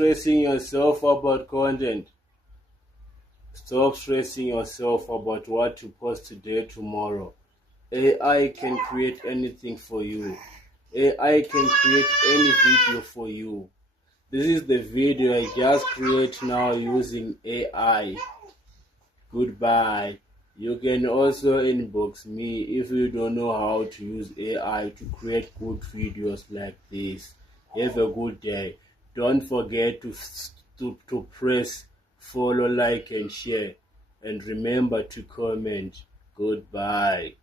stressing yourself about content. Stop stressing yourself about what to post today, tomorrow. AI can create anything for you. AI can create any video for you. This is the video I just create now using AI. Goodbye. You can also inbox me if you don't know how to use AI to create good videos like this. Have a good day. Don't forget to press follow, like and share. And remember to comment. Goodbye.